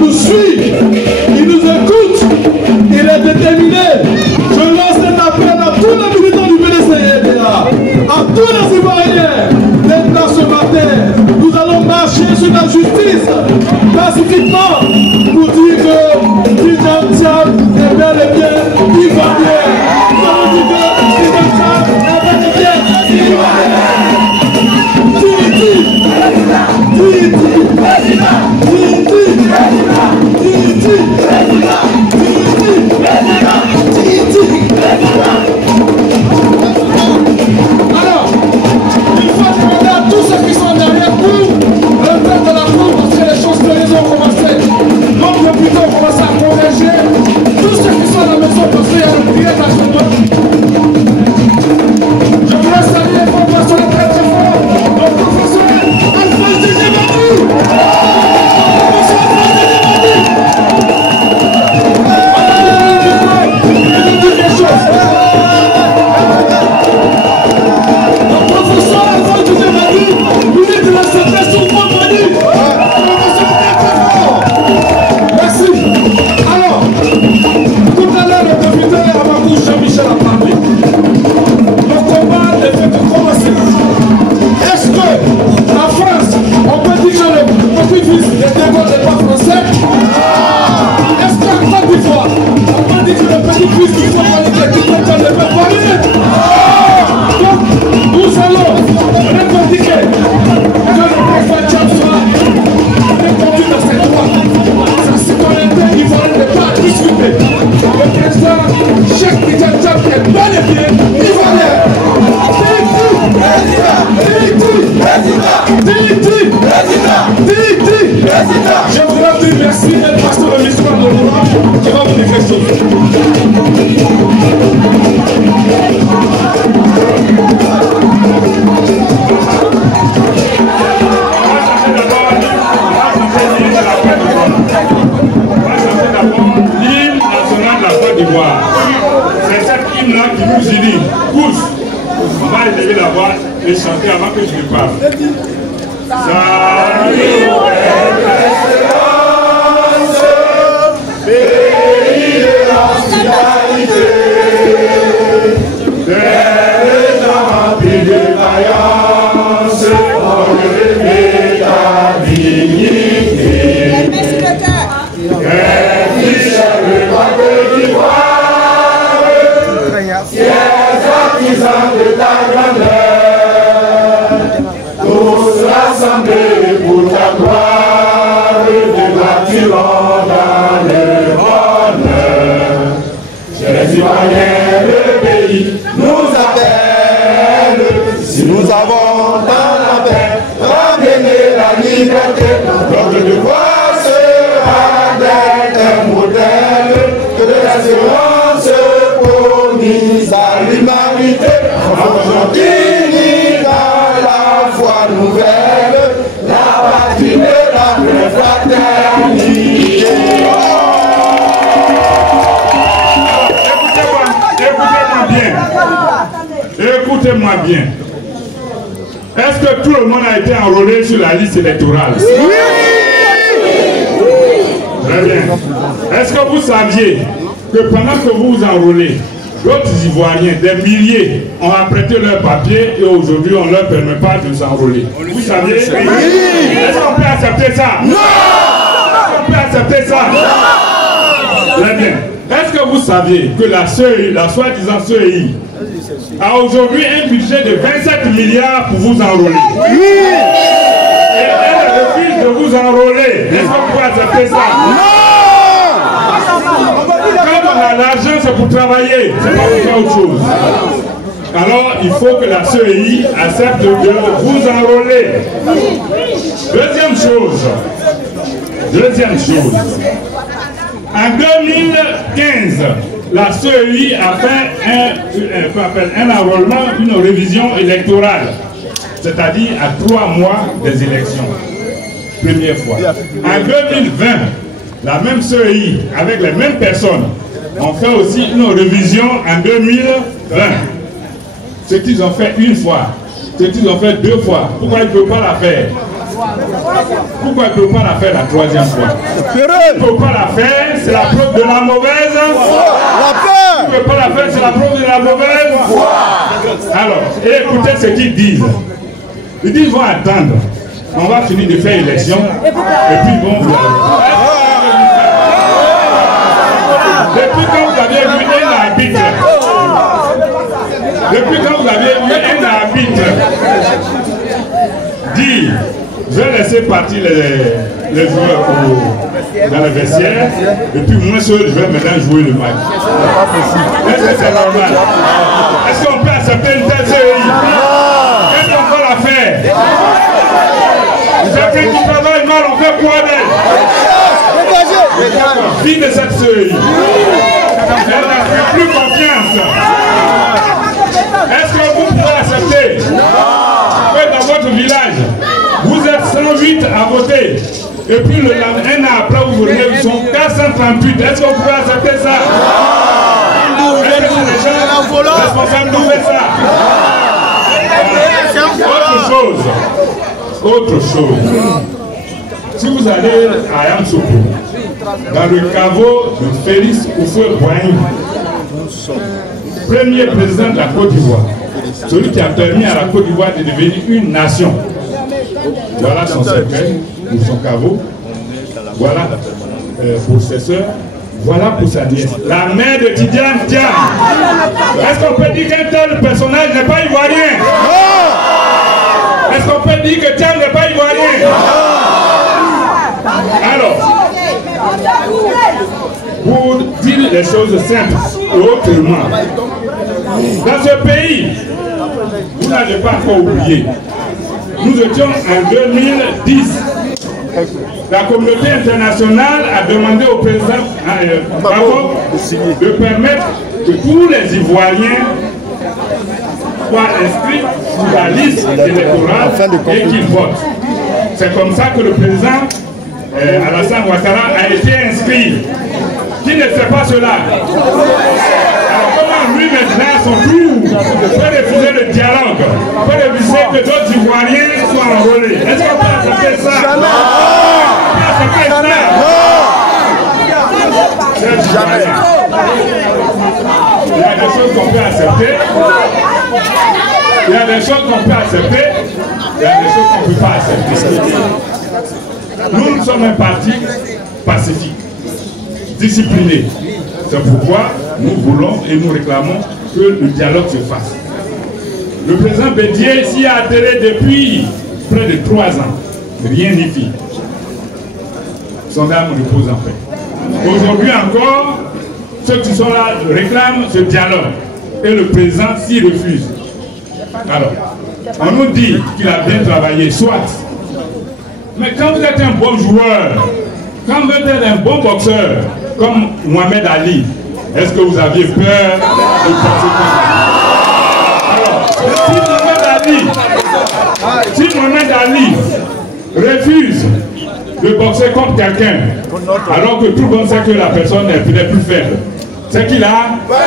nous suit, il nous écoute, il est déterminé. Je lance un appel à tous les militants du PDC-EDA, à tous les Ivoiriens d'être là ce matin. Nous allons marcher sur la justice pacifiquement pour dire que Tidjane Thiam est bel et bien ivoirien. Nous allons dire que Tidjane Thiam est bel et bien ivoirien. Alors, il faut demander à tous ceux qui sont derrière nous le temps de la cour parce que les choses sérieuses ont commencé. Donc, le plus tôt, on commence à corriger tous ceux qui sont à la maison parce qu'il y a le prière à ce moment. Je voudrais saluer pour moi sur le très très fort le professeur Alphonse Djemadi. Merci. Alors, tout à l'heure, le député Amadou Jean-Michel a parlé. Le combat ne fait que commencer. Est-ce que la France, on peut dire que le petit-fils de De Gaulle n'est pas français? Est-ce qu'en Côte d'Ivoire, on peut dire que le petit-fils du Français ne peut pas parler? Donc, nous allons revendiquer que le président Thiam soit reconduit dans cette loi. Sa citoyenneté ivoirienne n'est pas à discuter. Le président Cheikh Tidjane Thiam est bel et bien ivoirien. Je voudrais dire merci et passer le l'histoire de l'Europe qui va vous dire quelque chose. L'hymne national de la Côte d'Ivoire. C'est cette hymne-là qui nous unit tous. On va élever la voix et chanter avant que je lui parle. Salut, excellence, pays de l'ancienneté, des gens remplis de vaillance, pour élever ta dignité. Et Michel de la Côte d'Ivoire, sièges artisans de ta grandeur, tous rassemblés pour ta gloire, de bâtirons dans le bonheur. Chers Ivoiriens, le pays nous appelle, si nous avons dans la paix ramené la liberté, notre devoir sera d'être un modèle que de l'assurance promise à l'humanité. Aujourd'hui, dans la foi nouvelle, la patrie de la vraie fraternité. Écoutez-moi bien. Écoutez-moi bien. Est-ce que tout le monde a été enrôlé sur la liste électorale? Oui! Très bien. Est-ce que vous saviez que pendant que vous vous enrôlez, d'autres Ivoiriens, des milliers, ont apprêté leurs papiers et aujourd'hui on ne leur permet pas de s'enrôler? Vous saviez? Oui! Est-ce qu'on peut accepter ça? Non! Est-ce qu'on peut accepter ça? Non! Très bien. Est-ce que vous saviez que la CEI, la soi-disant CEI, a aujourd'hui un budget de 27 milliards pour vous enrôler? Oui! Et elle refuse de vous enrôler. Est-ce qu'on peut accepter ça? Non! Quand on a l'argent, c'est pour travailler, c'est pas pour faire autre chose. Alors, il faut que la CEI accepte de vous enrôler. Deuxième chose. En 2015, la CEI a fait un enrôlement, une révision électorale, c'est-à-dire à 3 mois des élections. Première fois. En 2020, la même CEI, avec les mêmes personnes, ont fait aussi une révision en 2020. Ce qu'ils ont fait une fois, ce qu'ils ont fait 2 fois, pourquoi ils ne peuvent pas la faire? Pourquoi il ne peut pas la faire la troisième fois? Il ne peut pas la faire, c'est la preuve de la mauvaise foi. Il ne peut pas la faire, c'est la preuve de la mauvaise foi. Alors, écoutez ce qu'ils disent. Ils disent, ils vont attendre. On va finir de faire l'élection. Et puis ils vont vous Depuis quand vous avez vu un arbitre? Depuis quand vous avez vu un arbitre dire, je vais laisser partir les joueurs dans le vestiaire, et puis moi seul, je vais maintenant jouer le match. Est-ce que c'est normal? Est-ce qu'on peut accepter une telle série? Qu'est-ce qu'on peut la faire? Quelqu'un qui travaille mal, on fait quoi d'elle? Vie de cette série. Elle n'a plus confiance. Est-ce que vous pouvez accepter que dans votre village, vous êtes 108 à voter, et puis un an après, vous voulez, ils sont 438. Est-ce que vous pouvez accepter ça? Est-ce que c'est les gens responsables qui font ça? Autre chose. Si vous allez à Yamoussoukro, dans le caveau de Félix Houphouët-Boigny, premier président de la Côte d'Ivoire, celui qui a permis à la Côte d'Ivoire de devenir une nation. Voilà son cercueil, ou son caveau. Voilà pour ses soeurs. Voilà pour sa nièce. La mère de Tidiane Thiam. Est-ce qu'on peut dire qu'un tel personnage n'est pas ivoirien? Est-ce qu'on peut dire que Thiam n'est pas ivoirien? Alors, pour dire les choses simples et autrement, dans ce pays, vous n'avez pas encore oublié, nous étions en 2010. La communauté internationale a demandé au président Bako de permettre que tous les Ivoiriens soient inscrits sur la liste électorale et qu'ils votent. C'est comme ça que le président Alassane Ouattara a été inscrit. Qui ne sait pas cela? Alors comment lui maintenant, son tour, peut refuser le dialogue, peut refuser que d'autres Ivoiriens soient enrôlés? Est-ce qu'on peut accepter ça? Jamais. On peut accepter ça? Jamais. Il y a des choses qu'on peut accepter. Il y a des choses qu'on peut accepter. Il y a des choses qu'on ne peut pas accepter. Nous sommes un parti pacifique, discipliné. C'est pourquoi nous voulons et nous réclamons que le dialogue se fasse. Le président Bédié s'y a attelé depuis près de 3 ans. Rien n'y fit. Son âme repose en paix. Aujourd'hui encore, ceux qui sont là réclament ce dialogue. Et le président s'y refuse. Alors, on nous dit qu'il a bien travaillé, soit. Mais quand vous êtes un bon joueur, quand vous êtes un bon boxeur, comme Mohamed Ali, est-ce que vous aviez peur de passer comme ça? Alors, si Mohamed Ali refuse de boxer contre quelqu'un, alors que tout le monde sait que la personne est peut-être plus faible, c'est qu'il a peur.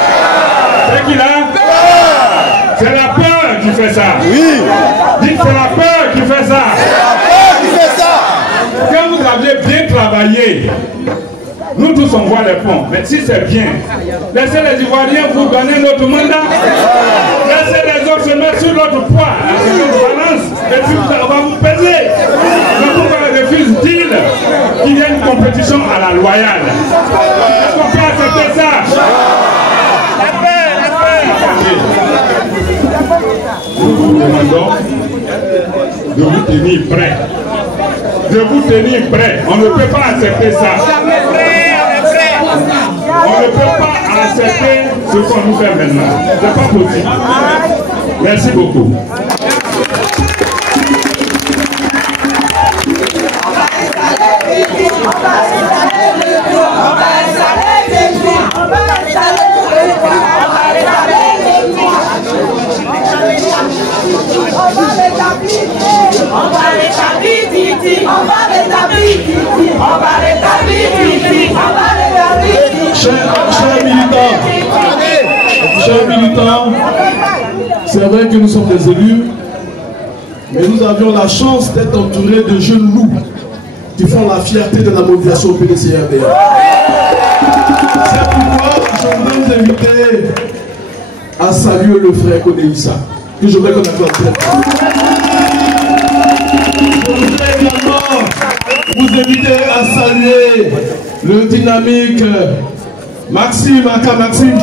C'est qu'il a peur. C'est la peur qui fait ça. Oui. Dites, c'est la peur qui fait ça. Quand vous avez bien travaillé, nous tous on voit les fonds, mais si c'est bien, laissez les Ivoiriens vous donner notre mandat, laissez les autres se mettre sur notre poids, sur notre balance, et puis on va vous peser. Mais pourquoi refuse-t-il qu'il y ait une compétition à la loyale? Est-ce qu'on peut accepter ça? Nous vous demandons de vous tenir prêts. De vous tenir prêts. On ne peut pas accepter ça. On ne peut pas accepter ce qu'on nous fait maintenant. C'est pas possible. Merci beaucoup. Chers militants, c'est vrai que nous sommes des élus, Mais nous avions la chance d'être entourés de jeunes loups qui font la fierté de la mobilisation au PDCRDA. C'est pourquoi je voudrais vous inviter à saluer le frère Kodeissa, que je voudrais qu'on accorde très fort. Je voudrais également vous inviter à saluer le dynamique Maxime, Aka Maxime.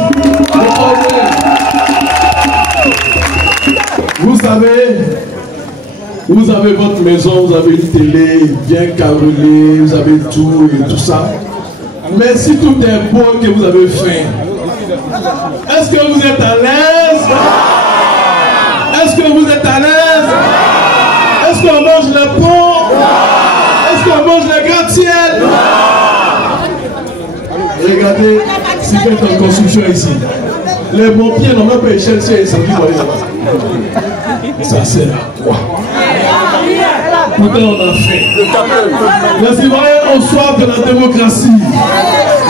Vous avez votre maison, vous avez une télé bien carrelée, vous avez tout et tout ça. Mais si tout est beau et que vous avez faim, est-ce que vous êtes à l'aise? Est-ce que vous êtes à l'aise? Est-ce qu'on mange les ponts? Est-ce qu'on mange les gratte-ciel? Regardez ce qui est en construction ici. Les pompiers n'ont même pas échelle sur les incendies pour aller là-bas. Ça sert à quoi? Pourtant on a faim. Les citoyens ont soif de la démocratie.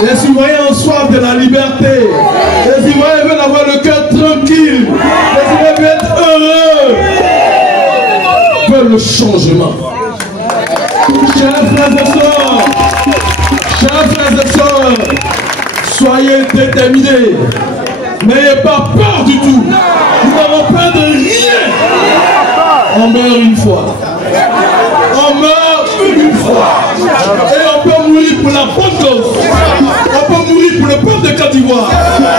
Les citoyens ont soif de la liberté. Les citoyens veulent avoir le cœur tranquille. Les citoyens veulent être heureux. Veulent le changement. Chers frères et sœurs, soyez déterminés. N'ayez pas peur du tout. Nous n'avons peur de rien. On meurt une fois. On meurt une fois. Et on peut mourir pour la bonne cause. On peut mourir pour le peuple de Côte d'Ivoire.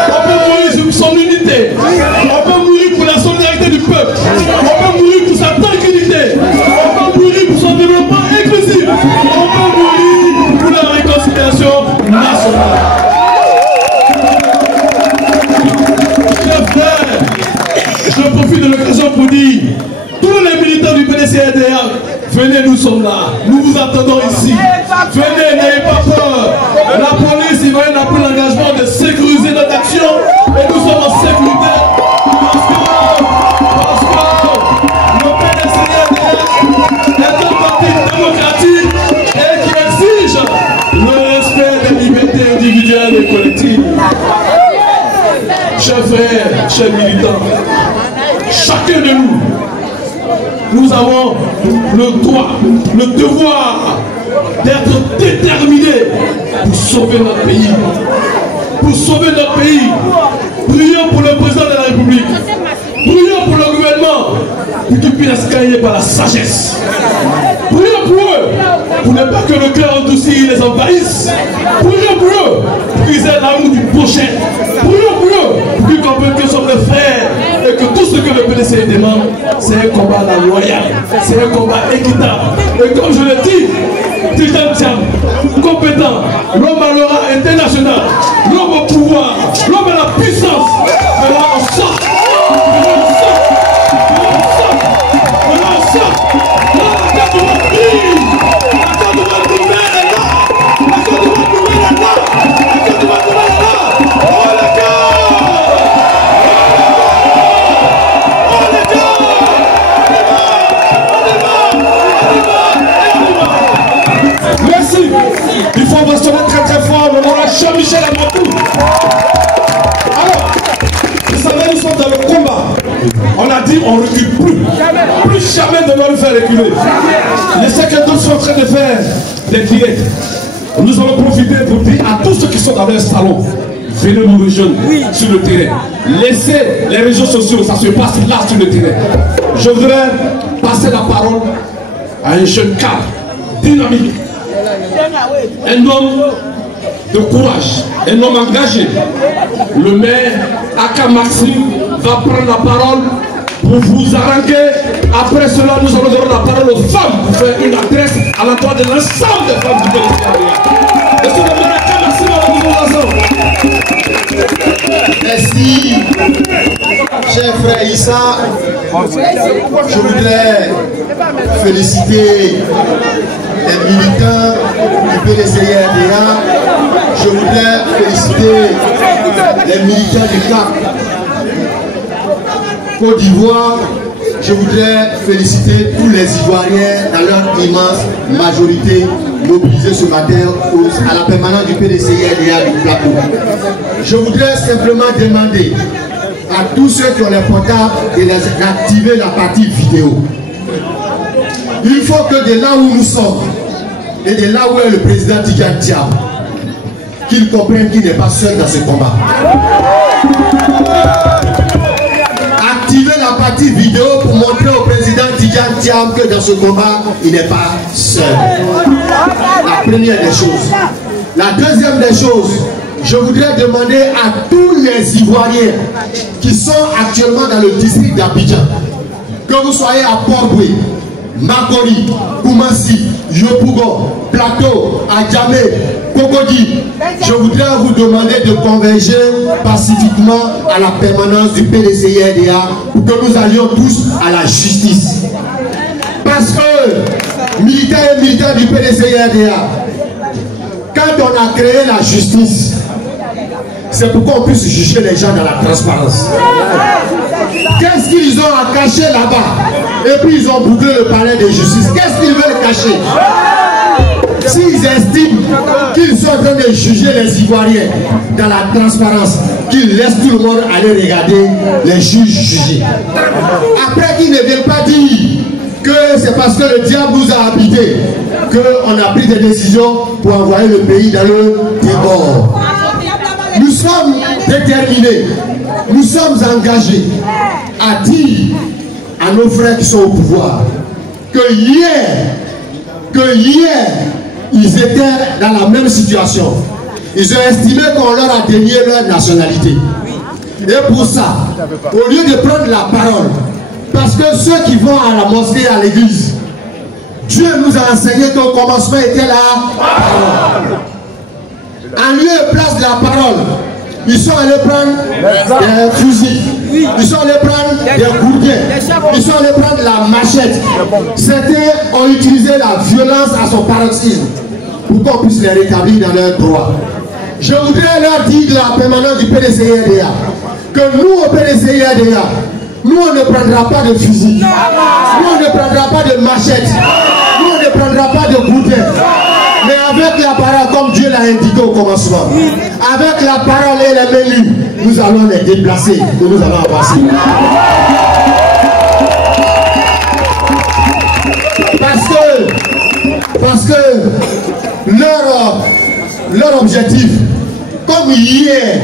On peut mourir pour son unité. On peut mourir pour la solidarité du peuple. On peut mourir pour sa tranquillité. On peut mourir pour son développement inclusif. On peut mourir pour la réconciliation nationale. Chers frères, je profite de l'occasion pour dire, tous les militants du PDCRDA, venez, nous sommes là. Nous vous attendons ici. Venez, n'ayez pas peur. La police ivoirienne a pris l'engagement de sécuriser notre action et nous sommes en sécurité parce que le PDCRDA est un parti démocratique et qui exige le respect des libertés individuelles et collectives. Chers frères, chers militants, chacun de nous avons le droit, le devoir d'être déterminés pour sauver notre pays. Pour sauver notre pays. Prions pour le président de la République. Prions pour le gouvernement pour qu'ils puissent gagner par la sagesse. Prions pour eux, pour ne pas que le cœur endurci les envahisse. Prions pour eux, pour qu'ils aient l'amour du prochain. Prions pour eux, pour qu'ils comprennent que nous sommes des frères et que tout ce que le PDC demande, c'est un combat loyal, c'est un combat équitable. Et comme je le dis, Tijan Tiam, compétent, l'homme à l'aura international, l'homme au pouvoir, l'homme à la puissance, maintenant on sort. Merci. Il faut bastonner très très fort le nom de Jean-Michel Amadou. Alors, vous savez, nous sommes dans le combat. On a dit on ne recule plus. Plus jamais de nous faire reculer. Je sais que d'autres sont en train de faire des directs. Nous allons profiter pour dire à tous ceux qui sont dans leur salon, venez nous rejoindre sur le terrain. Laissez les réseaux sociaux, ça se passe là sur le terrain. Je voudrais passer la parole à un jeune cadre dynamique, un homme de courage, un homme engagé. Le maire Aka Maxime va prendre la parole pour vous haranguer. Après cela, nous allons donner la parole aux femmes pour faire une adresse à l'endroit de l'ensemble des femmes du PDCRDA. Est-ce que le maire Aka Maxime va vous ensemble? Merci, cher frère Issa. Je voudrais féliciter les militants du PDCRDA. Je voudrais féliciter les militants du CAP Côte d'Ivoire. Je voudrais féliciter tous les Ivoiriens dans leur immense majorité mobilisés ce matin à la permanence du PDCRDA du plateau. Je voudrais simplement demander à tous ceux qui ont les portables de les activer la partie vidéo. Il faut que de là où nous sommes et de là où est le président Tidjane Thiam, qu'il comprenne qu'il n'est pas seul dans ce combat. Activez la partie vidéo pour montrer au président Tidjane Thiam que dans ce combat, il n'est pas seul. La première des choses. La deuxième des choses, je voudrais demander à tous les Ivoiriens qui sont actuellement dans le district d'Abidjan, que vous soyez à Port-Boué, Makori, Koumassi, Yopougon, Plateau, Adjamé, Kokodi, je voudrais vous demander de converger pacifiquement à la permanence du PDCI-RDA pour que nous allions tous à la justice. Parce que, militaires et militaires du PDCI-RDA, quand on a créé la justice, c'est pour qu'on puisse juger les gens dans la transparence. Qu'est-ce qu'ils ont à cacher là-bas? Et puis ils ont bouclé le palais de justice. Qu'est-ce qu'ils veulent cacher? S'ils estiment qu'ils sont en train de juger les Ivoiriens dans la transparence, qu'ils laissent tout le monde aller regarder les juges juger. Après qu'ils ne viennent pas dire que c'est parce que le diable nous a habités qu'on a pris des décisions pour envoyer le pays dans le débord. Nous sommes déterminés, nous sommes engagés à dire à nos frères qui sont au pouvoir que hier, ils étaient dans la même situation. Ils ont estimé qu'on leur a dénié leur nationalité. Et pour ça, au lieu de prendre la parole, parce que ceux qui vont à la mosquée, à l'église, Dieu nous a enseigné qu'au commencement était la parole. En lieu et place de la parole, ils sont allés prendre des fusils, ils sont allés prendre des gourdins, ils sont allés prendre la machette. Certains ont utilisé la violence à son paroxysme pour qu'on puisse les rétablir dans leurs droits. Je voudrais leur dire de la permanence du PDCI-RDA que nous au PDCI-RDA, nous on ne prendra pas de fusil, nous on ne prendra pas de machette, nous on ne prendra pas de gourdin. Mais avec la parole, comme Dieu l'a indiqué au commencement, avec la parole et les menus, nous allons les déplacer et nous allons avancer. Parce que leur objectif, comme hier,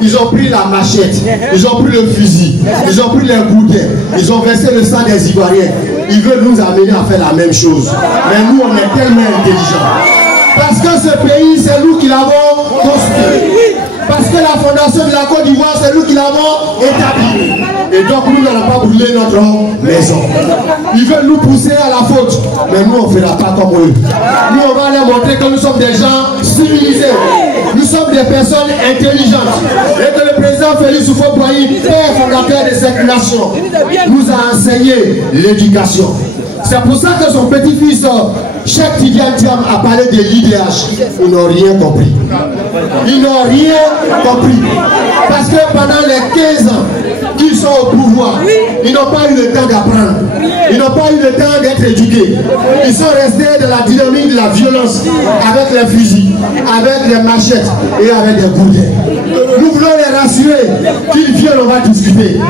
ils ont pris la machette, ils ont pris le fusil, ils ont pris les gourdins, ils ont versé le sang des Ivoiriens. Ils veulent nous amener à faire la même chose. Mais nous, on est tellement intelligents. Parce que ce pays, c'est nous qui l'avons construit. Parce que la fondation de la Côte d'Ivoire, c'est nous qui l'avons établie. Et donc, nous n'allons pas brûler notre maison. Ils veulent nous pousser à la faute. Mais nous, on ne fera pas comme eux. Nous, on va leur montrer que nous sommes des gens civilisés. Nous sommes des personnes intelligentes. Et que le président Félix Houphouët-Boigny, père fondateur de cette nation, nous a enseigné l'éducation. C'est pour ça que son petit-fils, Cheikh Tidjane Thiam, a parlé de l'IDH. Ils n'ont rien compris. Ils n'ont rien compris. Parce que pendant les 15 ans qu'ils sont au pouvoir, ils n'ont pas eu le temps d'apprendre. Ils n'ont pas eu le temps d'être éduqués. Ils sont restés dans la dynamique de la violence, avec les fusils, avec les machettes et avec des gourdins. Nous voulons les rassurer qu'ils viennent, on va discuter.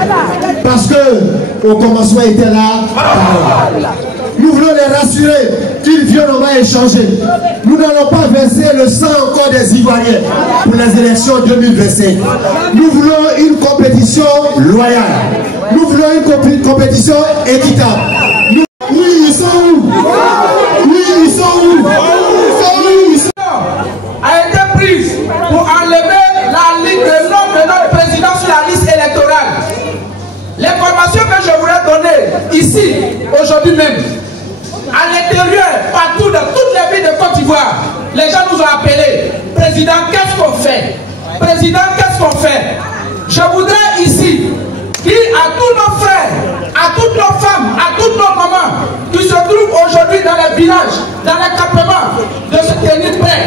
Parce que au commencement était là. Nous voulons les rassurer qu'ils viennent, on va échanger. Nous n'allons pas verser le sang encore des Ivoiriens pour les élections 2025. Nous voulons une compétition loyale. Nous voulons une compétition équitable. Oui, ils sont où? Oui, ils sont où? Ils sont où? A été prise pour enlever le nom de notre président sur la liste électorale. L'information que je voudrais donner ici, aujourd'hui même, à l'intérieur, partout, dans toutes les villes de Côte d'Ivoire, les gens nous ont appelés. Président, qu'est-ce qu'on fait? Président, qu'est-ce qu'on fait? Je voudrais ici dire à tous nos frères, à toutes nos femmes, à toutes nos mamans qui se trouvent aujourd'hui dans les villages, dans les campements, de se tenir prêts.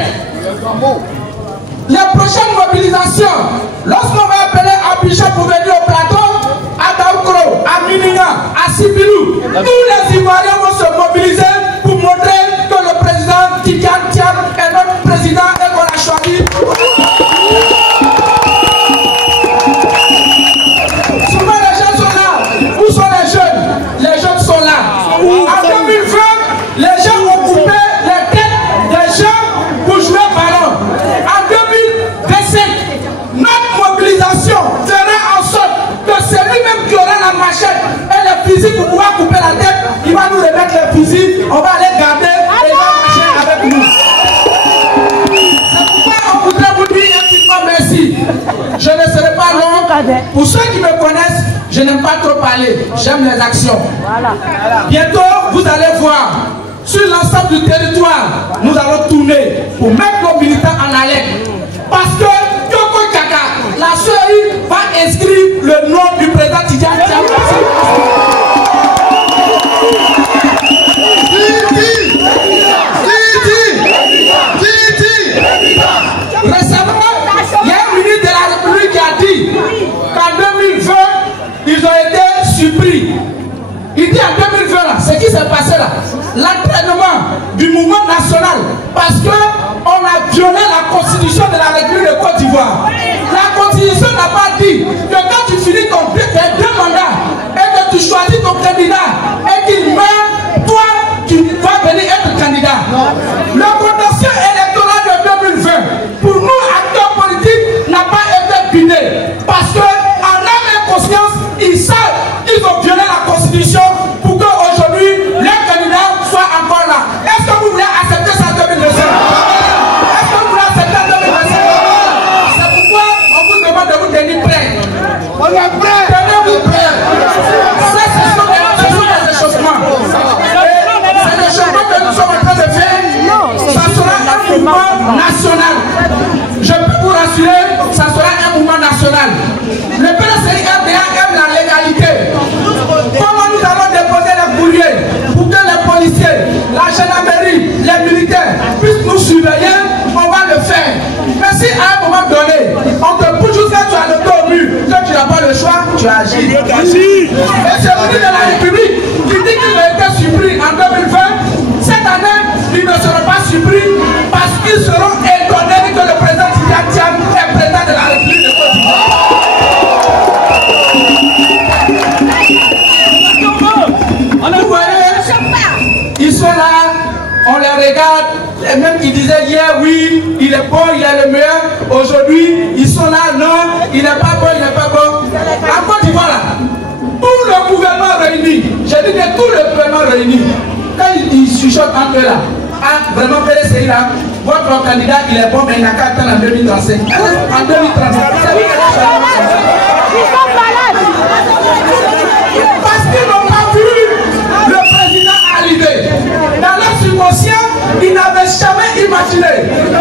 Les prochaines mobilisations, lorsqu'on va appeler Abidjan pour venir au plateau, à Daoukro, à Mininga, à Sibilou, tous les Ivoiriens vont se mobiliser pour montrer que le président Tidjane Thiam est notre président et qu'on a choisi. Souvent les jeunes sont là. Où sont les jeunes? Les jeunes sont là. En 2020, Je n'aime pas trop parler, j'aime les actions. Bientôt, vous allez voir, sur l'ensemble du territoire, nous allons tourner pour mettre nos militants en alerte. Parce que Kyoko Kaka, la CEI va inscrire le nom du président Tidjane Thiam. Récemment, il y a un ministre de la République qui a dit qu'en 2020, ils ont été surpris. Il dit en 2020, là, ce qui s'est passé là, l'entraînement du mouvement national, parce qu'on a violé la constitution de la République de Côte d'Ivoire. La constitution n'a pas dit que quand tu finis ton deux mandats et que tu choisis ton candidat et qu'il meurt, toi, tu vas venir être candidat. Le contentieux électoral de 2020, pour nous, acteurs politiques, n'a pas été bidé. Parce qu'en âme et conscience, ils savent qu'ils ont violé la constitution pour qu'aujourd'hui, les candidats soient encore là. Est-ce que vous voulez accepter ça en 2025? Est-ce que vous voulez accepter en 2025? C'est pourquoi on vous demande de vous tenir prêts. On est prêts. Tenez-vous prêts. Ça, ce sont des échauffements. C'est l'échauffement que nous sommes en train de faire. Ça sera un mouvement national. Je peux vous rassurer, ça sera un mouvement national. Le PDCI-RDA aime la légalité. Comment nous allons déposer les courriers pour que les policiers, la gendarmerie, les militaires puissent nous surveiller, on va le faire. Mais si à un moment donné, on te pousse jusqu'à tu as le dos au mur, que tu n'as pas le choix, tu agis. Et c'est le ministre de la République qui dit qu'il a été surpris en 2020. Cette année, ils ne seront pas surpris parce qu'ils seront étonnés que le président Tidjane Thiam est président de la République de Côte d'Ivoire. Vous voyez, ils sont là, on les regarde, et même qui disaient hier, oui, il est bon, il est le meilleur. Aujourd'hui, ils sont là, non, il n'est pas bon, il n'est pas bon. En Côte d'Ivoire, là, tout le gouvernement réuni, j'ai dit que tout le gouvernement réuni, quand ils chuchotent entre eux là, ah, vraiment, PDCI là, votre candidat il est bon, mais il n'a qu'à attendre en 2035. En 2035, c'est lui qui est parce qu'ils n'ont pas vu le président arriver. Dans leur subconscient, ils n'avaient jamais imaginé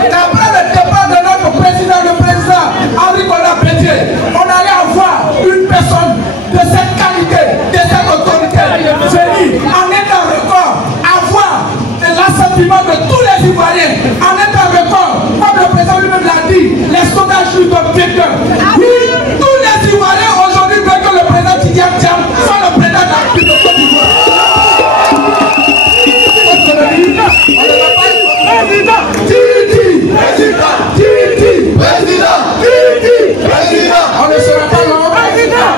qu'après le départ de notre président, le président Henri Konan Bédié, on allait avoir une personne de cette qualité, de cette autorité, venir en état record, avoir l'assentiment de tous les Ivoiriens, en état record, comme le président lui-même l'a dit, les sondages lui donnent quelqu'un. Oui, tous les Ivoiriens aujourd'hui veulent que le président Tidjane Thiam soit le président de la République de Côte d'Ivoire. On ne sera pas long,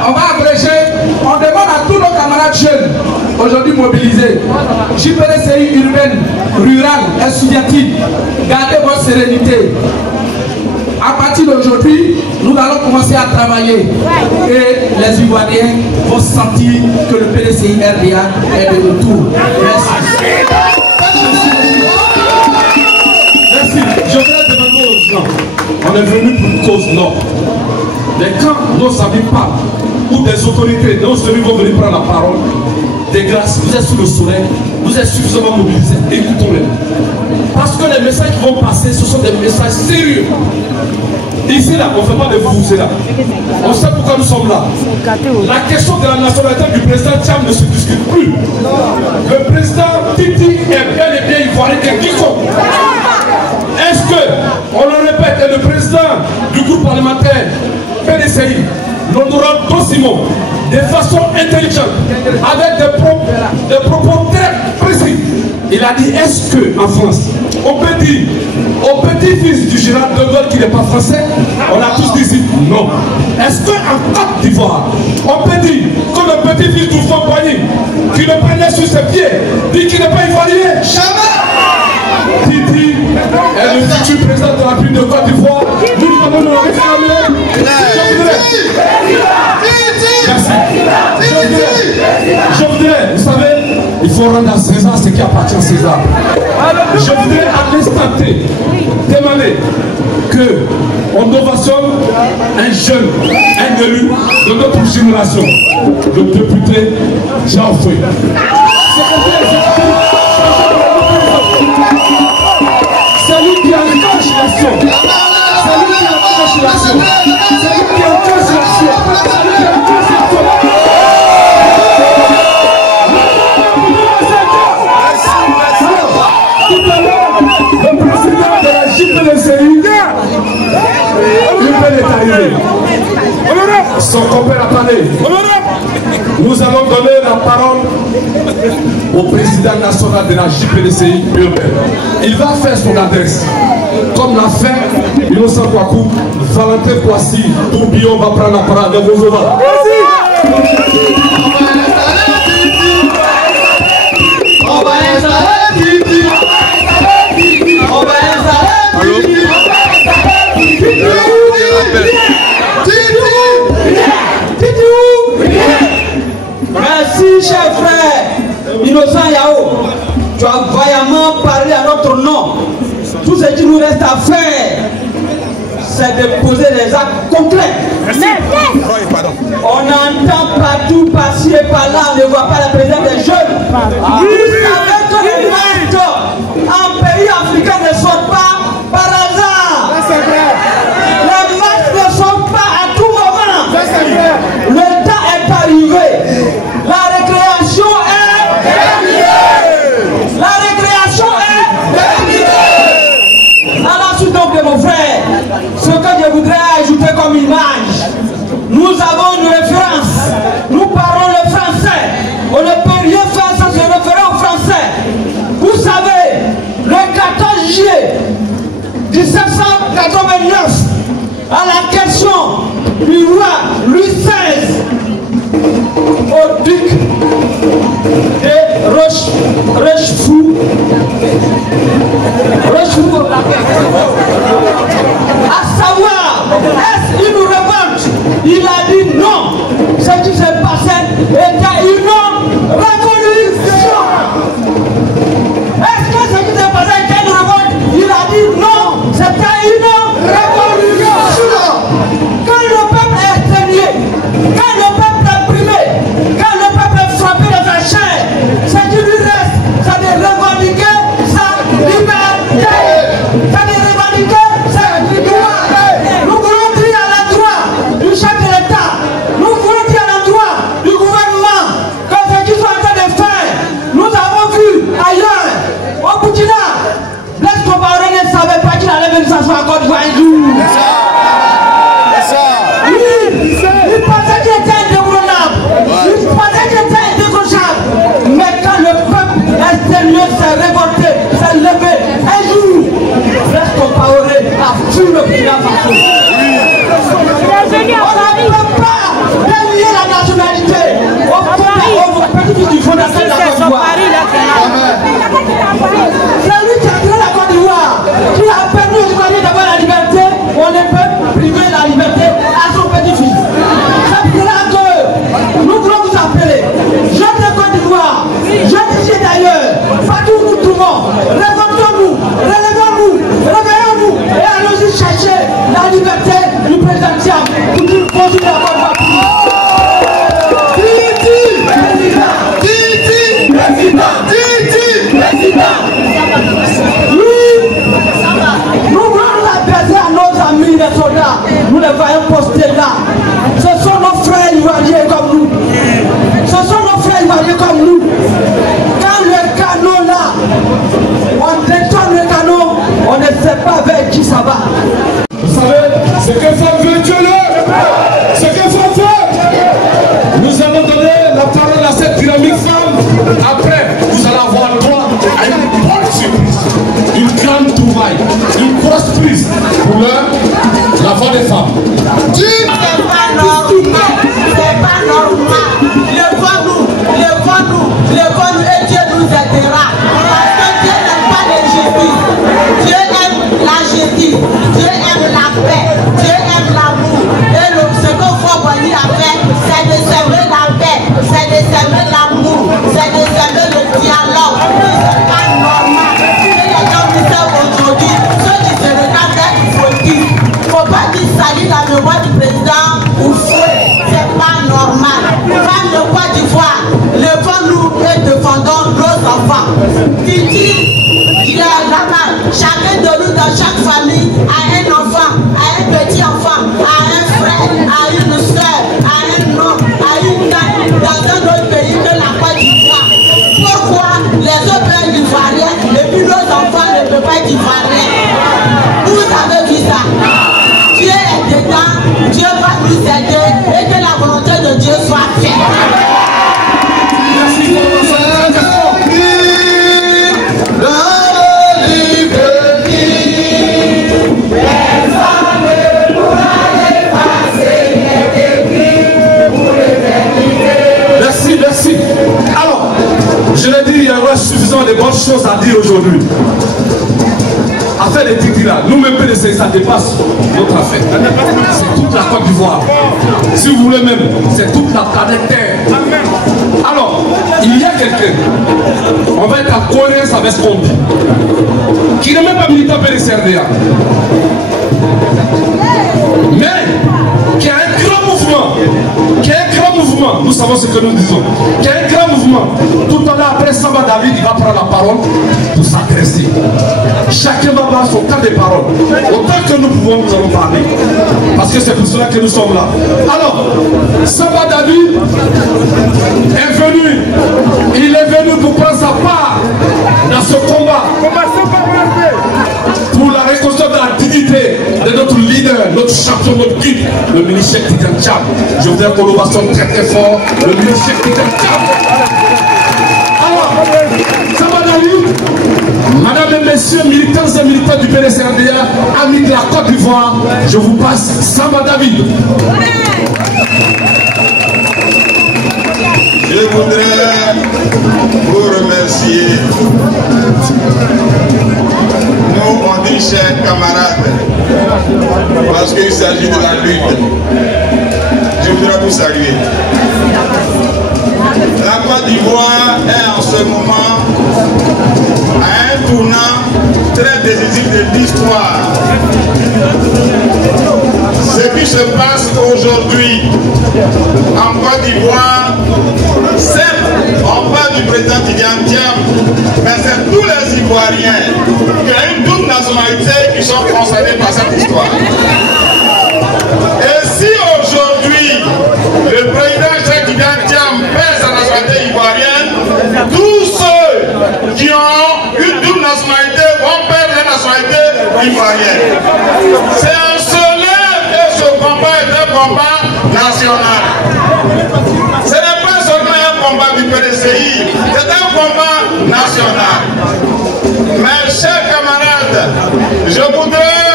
on va abréger. On demande à tous nos camarades jeunes, aujourd'hui mobilisés, JPDCI urbaine, rurale, associative, gardez votre sérénité. À partir d'aujourd'hui, nous allons commencer à travailler et les Ivoiriens vont sentir que le PDCI-RDA est de retour. Merci. Merci. Je voudrais demander aux gens, on est venu pour une cause noble. Mais quand nos amis parlent, ou des autorités, nos amis vont venir prendre la parole, de grâce, vous êtes sous le soleil, vous êtes suffisamment mobilisés, écoutons-les. Parce que les messages qui vont passer, ce sont des messages sérieux. Ici, là, on ne fait pas de vous, c'est là. On sait pourquoi nous sommes là. La question de la nationalité du président Thiam ne se discute plus. Le président Titi est bel et bien ivoirien que quiconque. Est-ce que, on le répète, est le président du groupe parlementaire PDCI, l'honorable Don Simon, de façon intelligente, avec des propos très précis. Il a dit, est-ce qu'en France, on peut dire au petit-fils du général de Gaulle qui n'est pas français? On a tous dit non. Est-ce qu'en Côte d'Ivoire, on peut dire que le petit-fils du Font-Boigny, qui le prenait sur ses pieds, dit qu'il n'est pas ivoirien? Jamais! Titi est le futur président de la République de Côte d'Ivoire. Nous allons nous réclamer. Je voudrais, vous savez, il faut rendre à César ce qui appartient à César. Je voudrais à l'instant T demander qu'on ovationne un jeune, un élu de notre génération, le député Jean Fouet. C'est lui qui engage l'action. C'est lui qui engage l'action. C'est lui qui engage l'action. C'est lui qui engage l'action. Tout à l'heure, le président de la JPDCI, il est arrivé. Son compère a parlé. Nous allons donner la parole au président national de la JPDCI urbaine. Il va faire son adresse. Comme l'a fait Innocent Kouakou, Valentin Kouassi, Tourbillon va prendre la parole de vos ovales. On va installer Titi. On va installer Titi. Merci, cher frère Innocent Yao. Tu as vaillamment parlé à notre nom. Tout ce qui nous reste à faire, c'est de poser des actes concrets. On entend partout, par-ci et par-là, on ne voit pas la présence des jeunes. Vous savez que les masques en pays africain ne sont pas par hasard. Les masques ne sont pas à tout moment. Le temps est arrivé. La récréation est terminée. La récréation est terminée. À la suite donc de mon frère, ce que je voudrais ajouter comme image, nous avons une référence. Nous parlons le français. On ne peut rien faire sans se référer au français. Vous savez, le 14 juillet 1789, à la question du roi Louis XVI au duc de Rochefort, à savoir, est-ce une revanche? Il a dit non. Ce qui s'est passé était une révolution. Est-ce que ce qui s'est passé était une revanche? Il a dit non, c'était une révolution. Quand le peuple est exténué, quand le peuple est opprimé, quand le peuple est frappé de sa chair, ce qui lui reste, c'est de revendiquer sa liberté. C'est de revendiquer sa liberté. Nous voulons dire à l'endroit du chef de l'État, nous voulons dire à l'endroit du gouvernement que ce qu'ils sont en train de faire, nous avons vu ailleurs, au Burkina, Blaise Compaoré ne savait pas qu'il allait venir s'asseoir en Côte d'Ivoire un jour. Il pensait qu'il était indéboulonnable. Il pensait qu'il était indécrochable. Mais quand le peuple extérieur s'est révolté, s'est levé, un jour, Blaise Compaoré a fui le Burkina Faso. On ne peut pas dénier la nationalité au petit du fondateur de la Côte d'Ivoire. C'est lui qui a créé la Côte d'Ivoire, qui a permis aux Ivoiriens d'avoir la liberté. On ne peut priver la liberté à son petit-fils. C'est pour cela que nous voulons vous appeler, jeunes de Côte d'Ivoire, jeunes d'ici d'ailleurs, partout où nous trouvons, révoltons-nous, relevons-nous, réveillons-nous et allons-y chercher la liberté du président Thiam pour qu'il continue la Côte d'Ivoire. Nous voulons l'adresser à nos amis les soldats. Nous les voyons postés là. Ce sont nos frères ivoiriens comme nous. Ce sont nos frères ivoiriens comme nous. Quand le canon là, on détonne le canon, on ne sait pas vers qui ça va. Vous savez, ce que femme veut, Dieu le. Ce que femme veut. Nous allons donner la parole à cette dynamique femme. Après, vous allez avoir le droit à une bonne surprise, une grande trouvaille, une grosse prise pour la voix des femmes. C'est pas normal. C'est pas normal. Levons-nous et Dieu nous aidera. Parce que Dieu n'aime pas l'injustice. Dieu aime la justice. Dieu aime la paix. Dieu aime l'amour. Et ce qu'il faut venir avec, c'est de sembrer la paix, c'est de sembrer l'amour, c'est de sembrer le dialogue. C'est pas normal. à une soeur, à un homme, à une dame dans un autre pays que la Côte d'Ivoire. Pourquoi les autres peuvent être ivoiriens et puis nos enfants ne peuvent pas être ivoiriens? Vous avez vu ça? Dieu est dedans, Dieu va nous aider et que la volonté de Dieu soit faite. Merci pour votre Merci. Alors, je l'ai dit, il y aura suffisamment de bonnes choses à dire aujourd'hui. Affaire des titres là, nous-mêmes PDC, ça dépasse notre affaire. C'est toute la Côte d'Ivoire. Si vous voulez même, c'est toute la planète Terre. Alors, il y a quelqu'un, on va être en cohérence avec ce qu'on dit, qui n'est même pas militant PDC-RDA, mais qui a un grand mouvement, nous savons ce que nous disons, qui a un grand mouvement. Tout à l'heure, après Samba David, il va prendre la parole pour s'adresser. Chacun va avoir son temps de parole. Autant que nous pouvons, nous allons parler. Parce que c'est pour cela que nous sommes là. Alors, Samba David est venu. Il est venu pour prendre sa part dans ce combat. Pour la reconstruction de la dignité de notre leader, notre champion, notre guide, le ministre Tidiane Tcham. Je voudrais qu'on l'ovationne très très fort, le ministre Tidiane Tcham. Alors, Samba David, madame et messieurs, militants et militants du PDC-RDA, amis de la Côte d'Ivoire, je vous passe Samba David. Je voudrais vous remercier. Nous, on dit chers camarades, parce qu'il s'agit de la lutte. Je voudrais vous saluer. La Côte d'Ivoire est en ce moment à un tournant très décisif de l'histoire. Ce qui se passe aujourd'hui en Côte d'Ivoire, certes, on parle du président Tidiane Tcham, mais c'est tous les Ivoiriens qui ont une double nationalité qui sont concernés par cette histoire. Et si aujourd'hui, le président Tidiane Tcham perd sa nationalité ivoirienne, tous ceux qui ont une double nationalité vont perdre la nationalité ivoirienne. C'est en cela que ce combat est un combat national. Ce n'est pas seulement un combat du PDCI, c'est un combat national. Mes chers camarades, je voudrais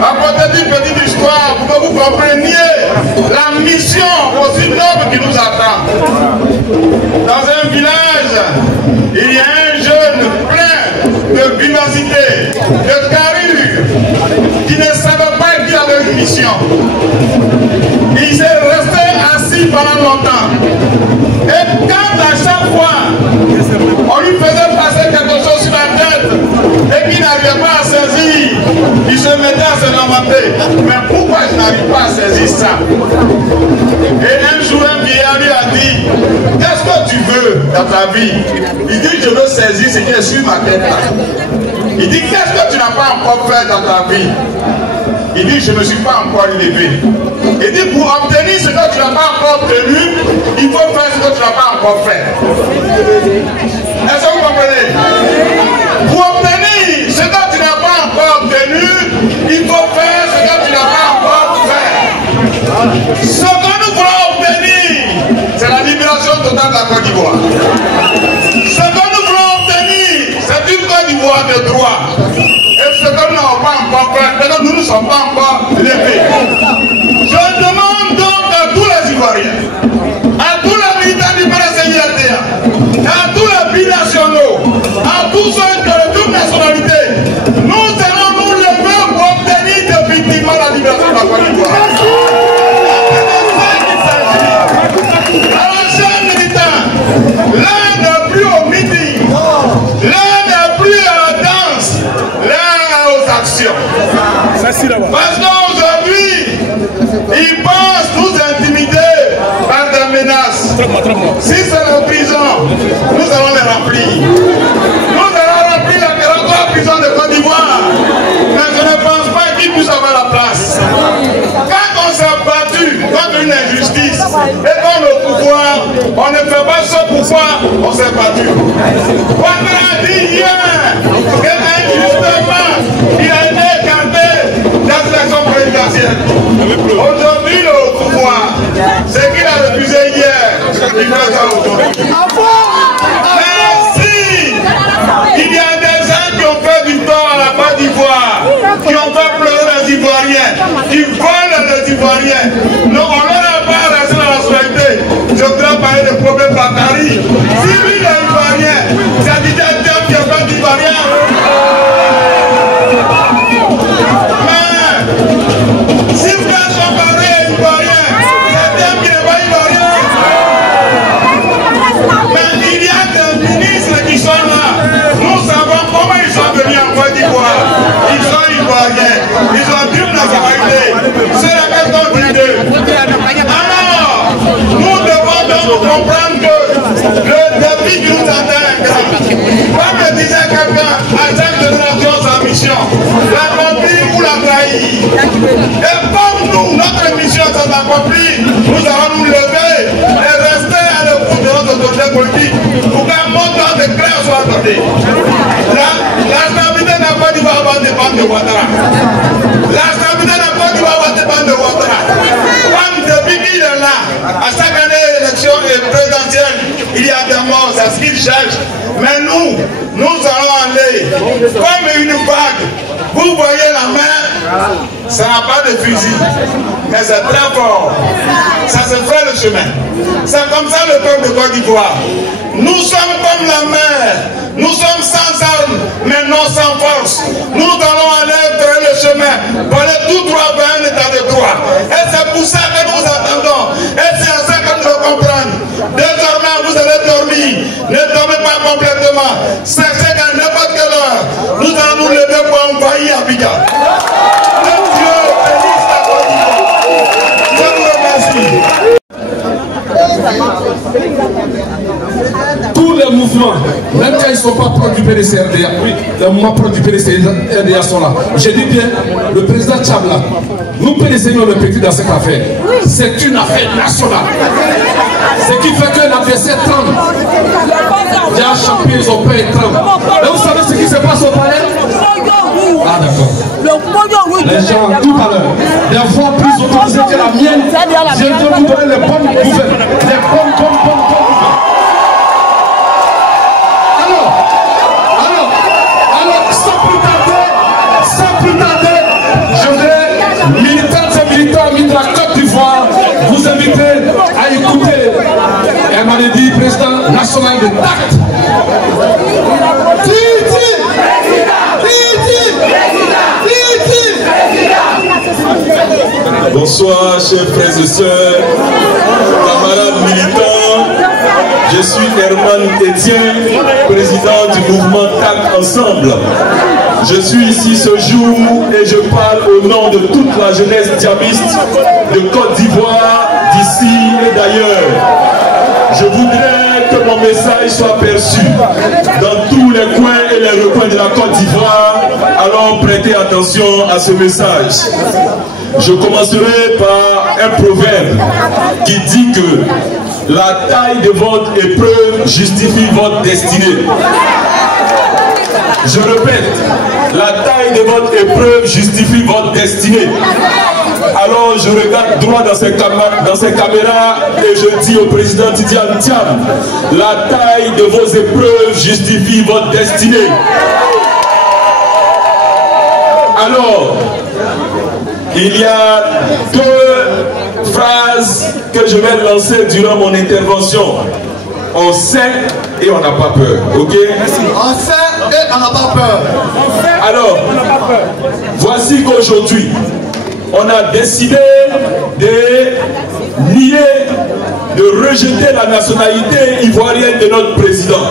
apporter une petite histoire pour que vous compreniez la mission aussi noble qui nous attend. Dans un village, il y a un jeune plein de vivacité, de carrure, qui ne savait pas qu'il avait une mission. Il s'est resté assis pendant longtemps. Et quand à chaque fois, on lui faisait passer quelque chose sur la tête et qu'il n'arrivait pas à saisir, il se mettait à se lamenter. Mais pourquoi je n'arrive pas à saisir ça? Et un jour, un vieillard lui a dit, qu'est-ce que tu veux dans ta vie? Il dit, je veux saisir ce qui est sur ma tête là. Il dit, qu'est-ce que tu n'as pas encore fait dans ta vie? Il dit, je ne me suis pas encore levé. Il dit, pour obtenir ce que tu n'as pas encore obtenu, il faut faire ce que tu n'as pas encore fait. Est-ce que vous comprenez? Pour obtenir ce que tu n'as pas encore obtenu, il faut faire ce que tu n'as pas encore fait. Ce que nous voulons obtenir, c'est la libération totale de la Côte d'Ivoire. Ce que nous voulons obtenir, c'est une Côte d'Ivoire de droit. Et ce que nous n'avons pas encore fait, c'est que nous ne sommes pas encore levés. Je demande donc à tous les Ivoiriens, à tous les militants du PDC-RDA, à tous les binationaux, à tous ceux de toute nationalité, nous allons nous lever pour obtenir définitivement la libération de la Côte d'Ivoire. Alors, chers militants, l'un n'est plus au meeting, l'un n'est plus à la danse, l'un aux actions. Parce qu'aujourd'hui, ils pensent nous intimider par des menaces. Si c'est la prison, nous allons les remplir. Nous allons remplir la prison de Côte d'Ivoire. Mais je ne pense pas qu'ils puissent avoir la place. Quand on s'est battu contre Aujourd'hui, le pouvoir, c'est qu'il a refusé hier, il fait ça aujourd'hui. Mais si il y a des gens qui ont fait du tort à la Côte d'Ivoire, qui ont fait pleurer les Ivoiriens, qui volent les Ivoiriens, donc on leur a pas resté dans la société. Je voudrais parler de problème Bakary. Si lui, il est Ivoirien, ça dit un terme qui est pas d'Ivoirien. Si vous êtes comparé Ivoirien, c'est un qui n'est pas Ivoirien. Mais il y a des ministres qui sont là. Nous savons comment ils sont venus en Côte d'Ivoire. Ils sont Ivoiriens. Ils ont dû la nationalité. C'est la question d'idée. Alors, nous devons donc comprendre que le défi qui nous attend est grand. Comme le disait quelqu'un, à chaque génération sa mission. L'accomplir ou la trahir. Et comme nous, notre mission s'est accomplie, nous allons nous lever et rester à l'écoute de notre autorité politique pour qu'un montant de clair soit donné. La stabilité n'a pas dû avoir dépendre de Ouattara. La stabilité n'a pas dû avoir dépendre de Ouattara. Comme depuis qu'il est là, à chaque année élection présidentielle, il y a des morts, c'est ce qu'il cherche. Mais nous allons aller comme une vague. Vous voyez la mer, ça n'a pas de fusil, mais c'est très fort. Ça se fait le chemin. C'est comme ça le peuple de Côte d'Ivoire. Nous sommes comme la mer. Nous sommes sans armes, mais non sans force. Nous allons aller vers le chemin pour aller tout droit vers un état de droit. Et c'est pour ça que nous attendons. Et c'est à ça que nous devons comprendre. Désormais, vous allez dormir. Ne dormez pas complètement. Sachez qu'à n'importe quelle heure, nous allons nous lever pour envahir Abidjan. Que Dieu bénisse la Côte d'Ivoire. Je vous remercie. Tous les mouvements, même quand ils ne sont pas proches du PDC-RDA, les mouvements proches du PDC-RDA sont là. Je dis bien, le président Tchabla, nous PDC, nous le petit dans cette affaire. C'est une affaire nationale. Ce qui fait que l'adversaire tremble. Les champions, ils ont payé tremble. Et vous savez ce qui se passe au palais? Ah d'accord. Les gens, tout à l'heure, des fois plus autorisés que la mienne, je vais vous donner les bonnes nouvelles. Les bonnes nouvelles. Alors, sans plus tarder, je vais, militantes et militants de la Côte d'Ivoire, vous inviter à écouter Emmanuel Di, président national de TACT. Bonsoir chers frères et sœurs, camarades militants, je suis Herman Etienne, président du mouvement TACT Ensemble. Je suis ici ce jour et je parle au nom de toute la jeunesse diamiste de Côte d'Ivoire, d'ici et d'ailleurs. Je voudrais que mon message soit perçu dans tous les coins et les recoins de la Côte d'Ivoire. Alors prêtez attention à ce message. Je commencerai par un proverbe qui dit que la taille de votre épreuve justifie votre destinée. Je répète, la taille de votre épreuve justifie votre destinée. Alors je regarde droit dans ces caméras et je dis au président Tidiane Thiam, la taille de vos épreuves justifie votre destinée. Alors, il y a deux phrases que je vais lancer durant mon intervention. On sait et on n'a pas peur, ok? On sait et on n'a pas peur. Alors, voici qu'aujourd'hui, on a décidé de nier, de rejeter la nationalité ivoirienne de notre président.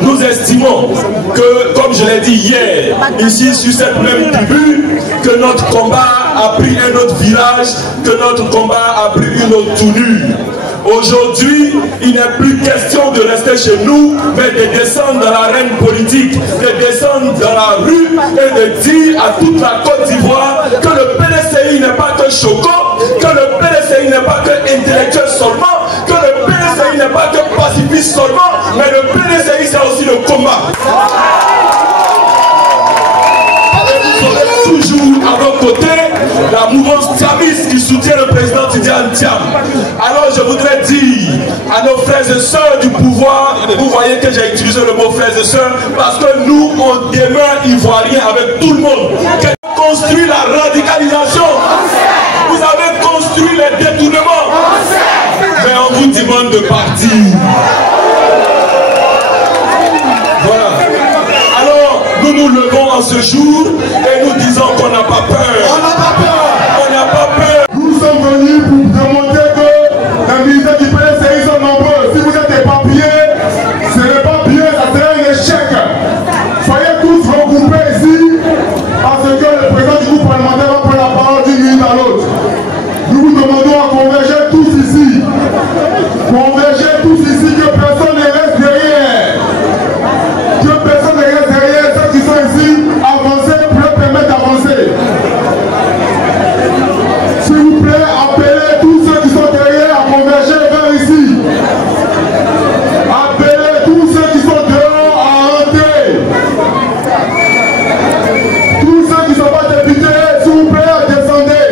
Nous estimons que, comme je l'ai dit hier, ici sur cette même tribune, que notre combat a pris un autre virage, que notre combat a pris une autre tournure. Aujourd'hui, il n'est plus question de rester chez nous, mais de descendre dans l'arène politique, de descendre dans la rue et de dire à toute la Côte d'Ivoire que le PDCI n'est pas que choquant, que le PDCI n'est pas que intellectuel seulement, que le PDCI n'est pas que pacifiste seulement, mais le PDCI c'est aussi le combat. Et vous aurez toujours à vos côtés la mouvance Tiamis qui soutient le président Tidiane Thiam. Alors je voudrais dire à nos frères et sœurs du pouvoir, vous voyez que j'ai utilisé le mot frères et sœurs, parce que nous, on demeure ivoiriens avec tout le monde. Qui a construit la radicalisation? Vous avez construit les détournements. Mais on vous demande de partir. Voilà. Alors, nous nous levons en ce jour et nous disons qu'on n'a pas peur. On n'a pas peur. On n'a pas peur. Nous sommes venus pour démontrer que les militaires du PDCI sont nombreux. Si vous êtes éparpillés, ce n'est pas bien, ça serait un échec. Soyez tous regroupés ici, parce que le président du groupe parlementaire va prendre la parole d'une minute à l'autre. Nous vous demandons à converger tous ici. Converger tous ici, que personne ne reste derrière. Que personne ne reste derrière. Ceux qui sont ici, avancez pour leur permettre d'avancer. S'il vous plaît, appelez tous ceux qui sont derrière à converger vers ici. Appelez tous ceux qui sont dehors à rentrer. Tous ceux qui ne sont pas députés, s'il vous plaît, descendez.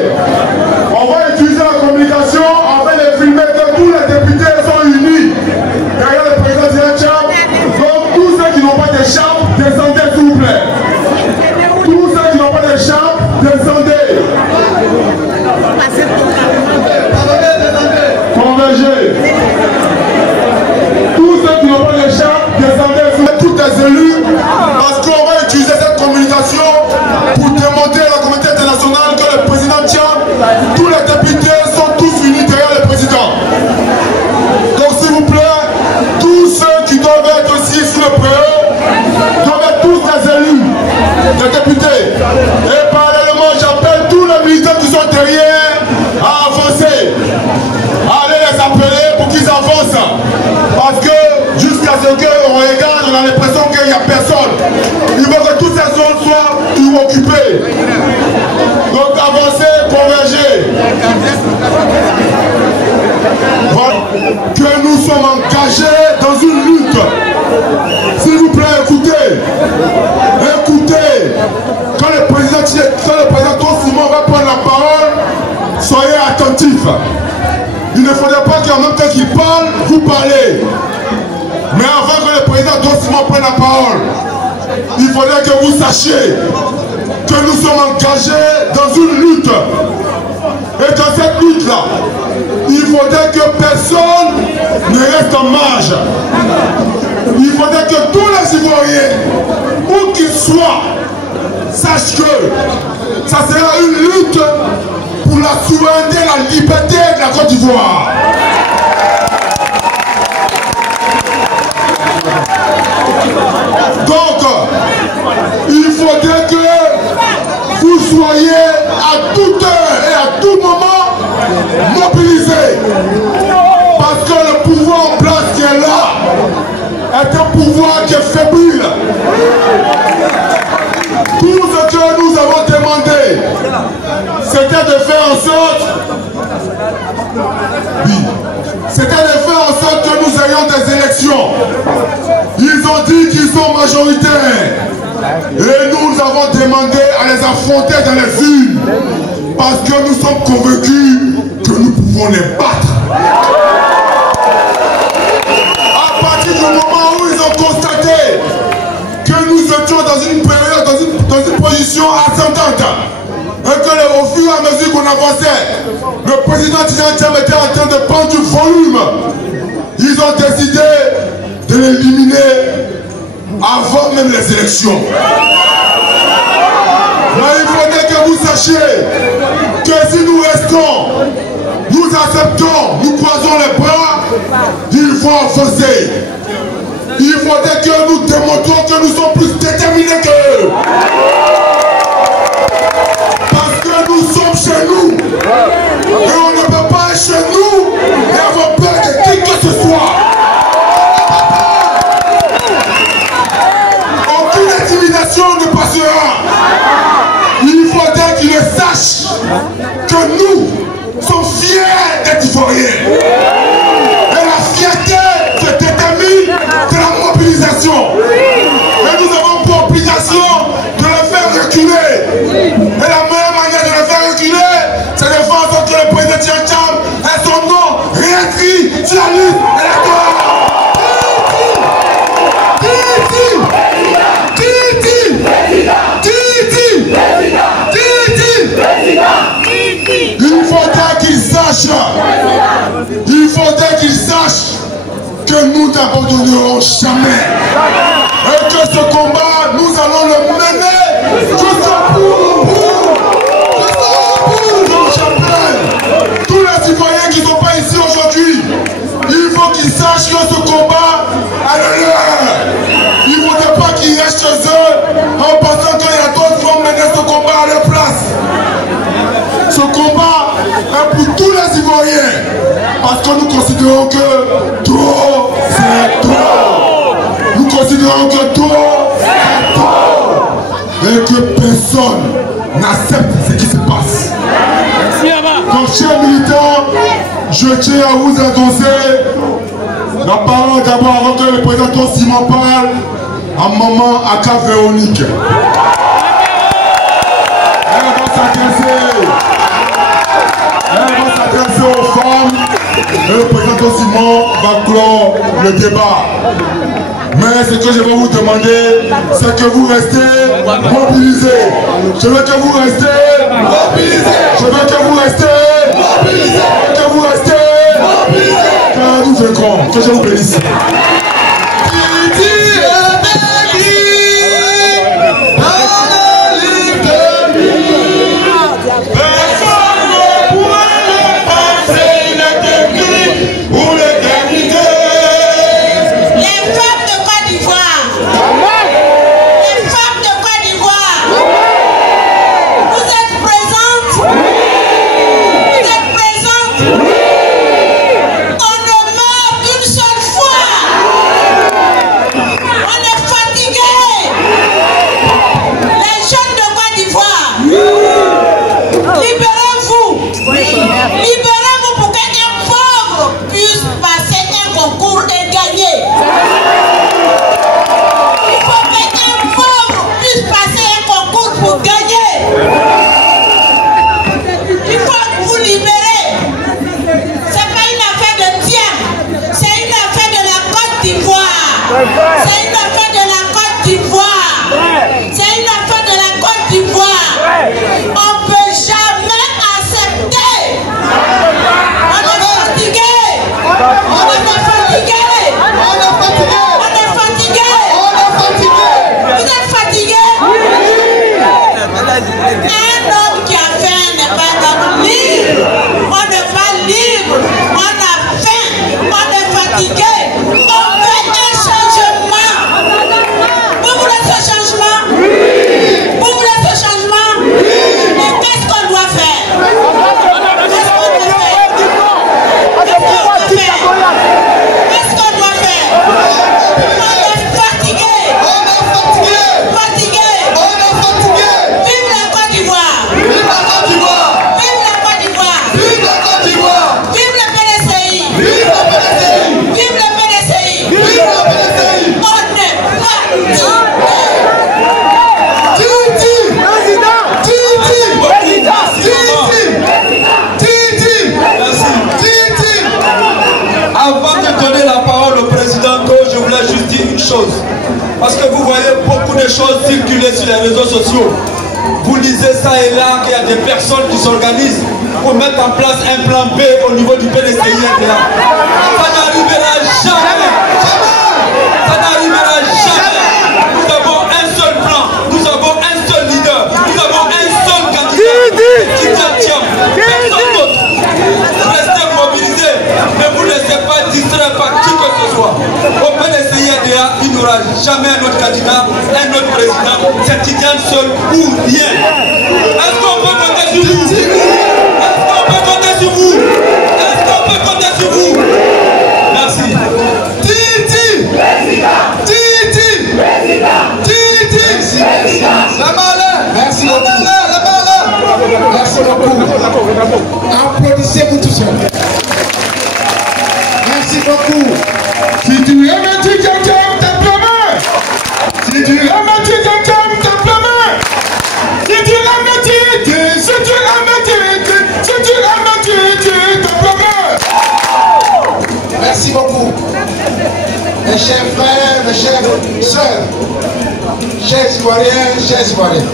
On va utiliser la communication afin de filmer que tous les députés sont unis derrière le président Tidiane Thiam. Donc tous ceux qui n'ont pas d'écharpe, descendez s'il vous plaît. Tous ceux qui n'ont pas d'écharpe, descendez. Convergez. Tous ceux qui n'ont pas d'écharpe, descendez. Tous les élus, parce qu'on va utiliser cette communication pour démontrer à la communauté internationale que le président Thiam, tous les députés sont tous unis derrière le président. Donc s'il vous plaît, tous ceux qui doivent être aussi sous le préau doivent être tous des élus, des députés. Et parallèlement, j'appelle tous les militants qui sont derrière à avancer. Allez les appeler pour qu'ils avancent. Parce que jusqu'à ce qu'on regarde, on a l'impression qu'il n'y a personne. Il faut que toutes ces zones soient occupées. Donc avancez, convergez. Voilà. Que nous sommes engagés dans une lutte. S'il vous plaît, écoutez. Écoutez. Quand le président Simon va prendre la parole, soyez attentifs. Il ne faudrait pas qu'en même temps qu'il parle, vous parlez. Mais avant que le président Simon prenne la parole, il faudrait que vous sachiez que nous sommes engagés dans une lutte. Et dans cette lutte-là, il faudrait que personne ne reste en marge. Il faudrait que tous les Ivoiriens, où qu'ils soient, sachent que ça sera une lutte pour la souveraineté et la liberté de la Côte d'Ivoire. Donc, il faudrait que vous soyez à toute heure et à tout moment mobilisés. Parce que le pouvoir en place qui est là est un pouvoir qui est fébrile. Tout ce que nous avons demandé, c'était de faire en sorte que nous ayons des élections. Ils ont dit qu'ils sont majoritaires. Et nous avons demandé à les affronter dans les urnes. Parce que nous sommes convaincus que nous pouvons les battre. À partir du moment où ils ont constaté que nous étions dans une période, dans une position ascendante, et que au fur et à mesure qu'on avançait, le président Tidiane Thiam était en train de prendre du volume. Ils ont décidé de l'éliminer avant même les élections. Là, il faudrait que vous sachiez que si nous restons, nous acceptons, nous croisons les bras, il faut avancer. Il faudrait que nous démontrions que nous sommes plus déterminés qu'eux. Parce que nous sommes chez nous. Et on ne peut pas être chez nous et avoir peur de qui que ce soit. Aucune intimidation ne passera. Il faudrait qu'ils sachent que nous sommes fiers d'être Ivoiriens. Et la fierté se détermine de la mobilisation. Et nous avons pour obligation personne n'accepte ce qui se passe. Donc, chers militants, je tiens à vous annoncer la parole d'abord avant que le président Simon parle à maman Aka Véronique. Elle va s'adresser aux femmes et le président Simon va clore le débat. Mais ce que je vais vous demander, c'est que vous restez mobilisés. Je veux que vous restez mobilisés. Je veux que vous restez mobilisés. Que vous restez mobilisés. Que nous vaincrons. Que je vous bénisse. Parce que vous voyez beaucoup de choses circuler sur les réseaux sociaux. Vous lisez ça et là qu'il y a des personnes qui s'organisent pour mettre en place un plan B au niveau du PDCI. Ça n'arrivera jamais. Ça n'arrivera jamais. Nous avons un seul plan. Nous avons un seul leader. Nous avons un seul candidat. Qui tient. Personne d'autre. Restez mobilisés. Ne vous laissez pas distraire par qui que ce soit. Au PDCI, il n'y aura jamais un autre candidat, un autre président. C'est Tidiane seul ou rien. Est-ce qu'on peut compter sur vous? Est-ce qu'on peut compter sur vous? Est-ce qu'on peut compter sur vous? Merci. Titi! Titi! Titi! La malin! Merci beaucoup. Merci beaucoup. Applaudissez-vous tout seul. Merci beaucoup. Si tu aimes quelqu'un, tape la main. Si tu aimes quelqu'un, tape la main. Si tu aimes quelqu'un, si tu aimes quelqu'un, si tu aimes quelqu'un, tape la main. Merci beaucoup. Mes chers frères, mes chères sœurs, chers Ivoiriens, chers Ivoiriens.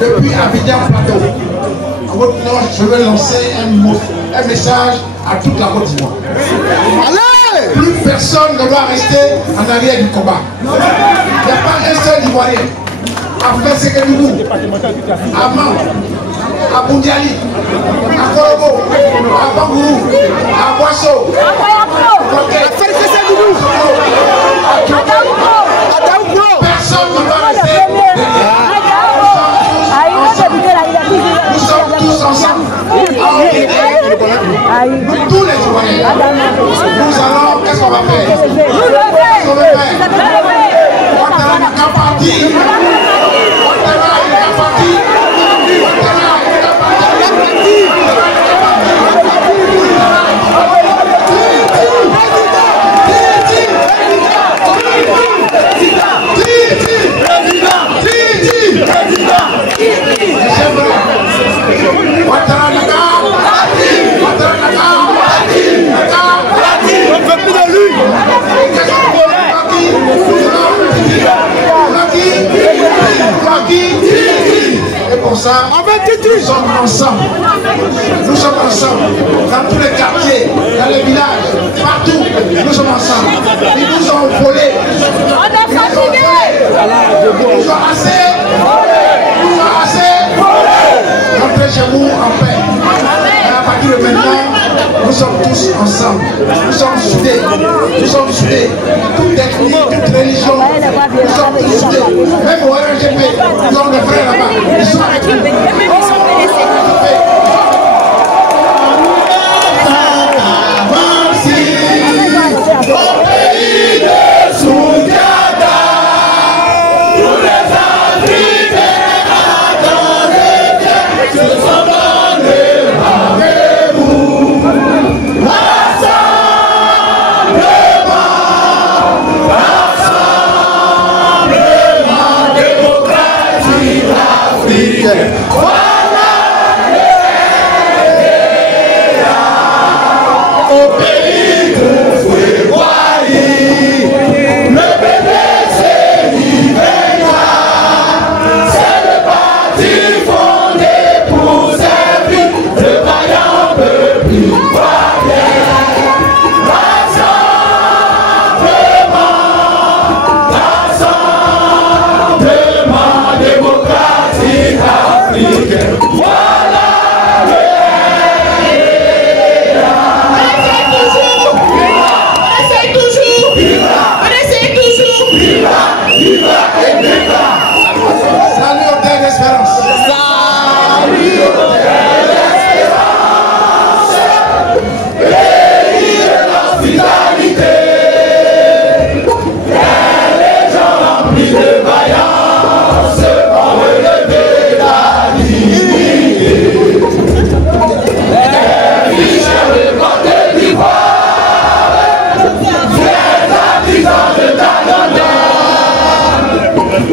depuis Abidjan Plateau. En votre nom, je vais lancer un message à toute la Côte d'Ivoire. Plus personne ne doit rester en arrière du combat. Il n'y a pas un seul Ivoirien. À Fessékédougou, à Man, à Boundiali, à Korobo, à Bangourou, à Boisseau, personne ne doit rester. Nous sommes tous ensemble. Tous les Ivoiriens. Nous allons, qu'est-ce qu'on va faire? Qu'est-ce qu'on va faire? On n'a qu'à partir. Et pour ça, nous sommes ensemble. Nous sommes ensemble. Dans tous les quartiers, dans les villages, partout, nous sommes ensemble. Ils nous ont volé. On est fatigués. Ils ont assez. Ils ont assez. Rentrez chez vous en paix. Et à partir de maintenant, nous sommes tous ensemble. Nous sommes soudés. Nous sommes soudés. Toute ethnie, toute religion, nous sommes tous soudés. Même au RGP, nous avons des frères là-bas. Ils sont avec nous. Au pays de Soundiata, tous les Africains attendent Dieu, se sont donnés rendez-vous. Rassemblement démocratique africain. Voilà au pays de Fouéboyi, le PDC Libéria, c'est le parti fondé pour servir le vaillant peuple ivoirien. Rassemblement démocratique africain. Voilà. Salut au Terre d'Espérance. Salut au Terre d'Espérance, pays de l'hospitalité, les gens remplis de vaillance ont relevé la dignité. Les riches de Côte d'Ivoire, les artisans de Canada,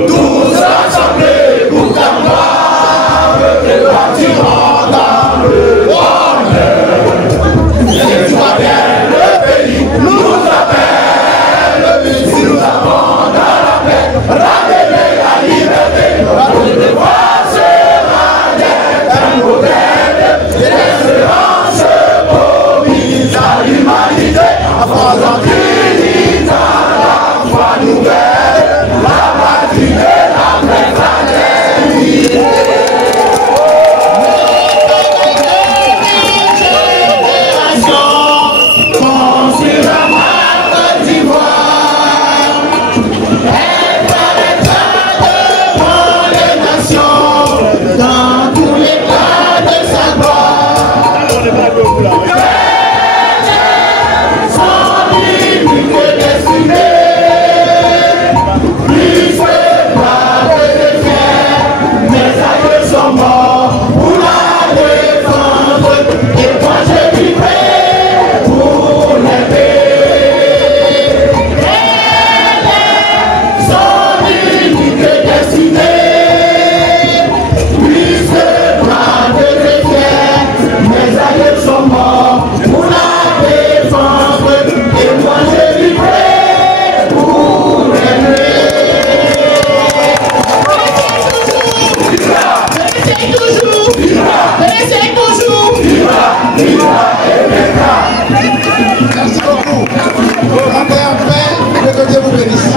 tous rassemblés pour combattre, les partiront dans le bonheur. Les Ivoiriens, le pays nous appelle, si nous avons dans la paix, ramener la liberté, notre devoir sera d'être un modèle, d'espérance promise à l'humanité, afin d'entrer dans la foi nouvelle, la patrie de la vraie fraternité. Dans tous les plans de sa gloire, sans limite destinée, puisse pas de fier, mais aïeux. Merci beaucoup. Rendez en paix et que Dieu vous bénisse.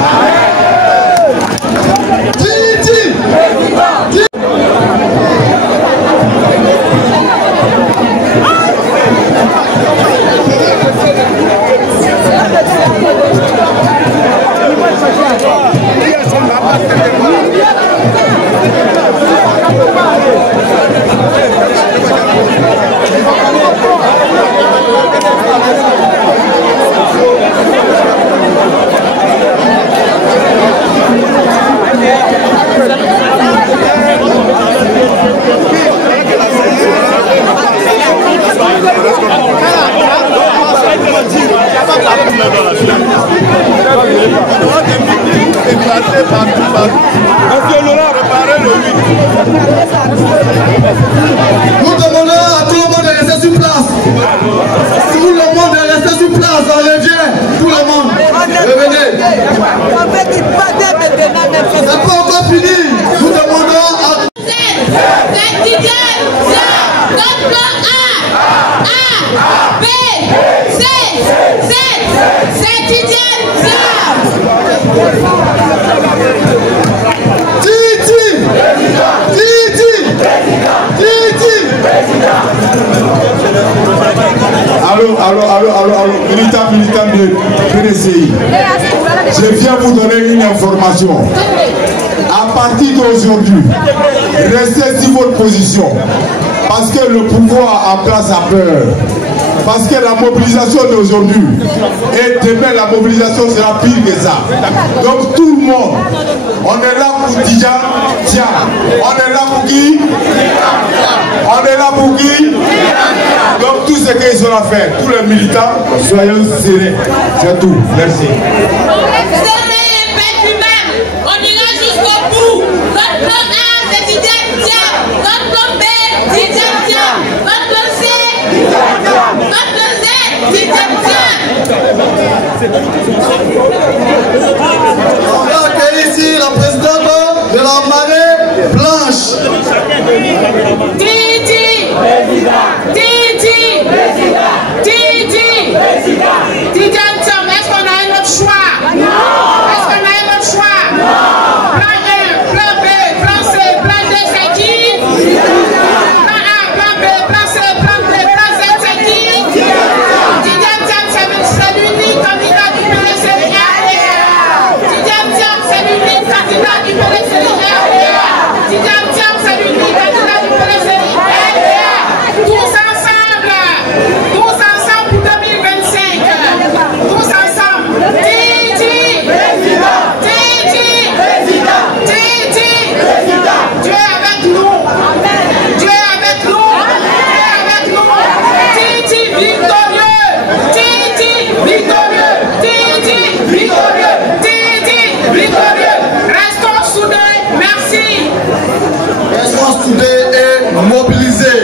Nous demandons à tout le monde de rester sur place. Tout le monde est resté sur place, on revient. Tout le monde, revenez. C'est pas encore fini. Nous demandons à... Notre plan A, B, C, Allô, militant de PDCI. Je viens vous donner une information. À partir d'aujourd'hui, restez sur votre position. Parce que le pouvoir en place a peur. Parce que la mobilisation d'aujourd'hui et demain la mobilisation sera pire que ça. Donc tout le monde, on est là pour Tidjane Thiam. On est là pour qui? On est là pour qui? Donc tout ce qu'ils ont à faire, tous les militants, soyons serrés. C'est tout. Merci. on ira jusqu'au bout. Notre plan A, c'est Tidjane Thiam. Notre plan B, Tidjane Thiam. Notre plan C, notre plan Z, Tidjane Thiam. On va accueillir ici la présidente de la marée blanche. Titi, Tidjane Thiam, est-ce qu'on a un autre choix? Est-ce qu'on a un autre choix? Plan 1, plan B, plan C, plan D, c'est qui? Plan A, plan B, plan C, plan D, plan Z, c'est qui? Tidjane Thiam, c'est l'unique candidat du PDCI. Tidjane Thiam, c'est l'unique candidat du PDCI. Tidjane Thiam, c'est l'unique candidat du PDCI. Tous ensemble pour 2025. Tous ensemble. Titi, Dieu est avec nous. Dieu est avec nous. Titi victorieux. Restons soudés. Merci. Restons soudés et mobilisés.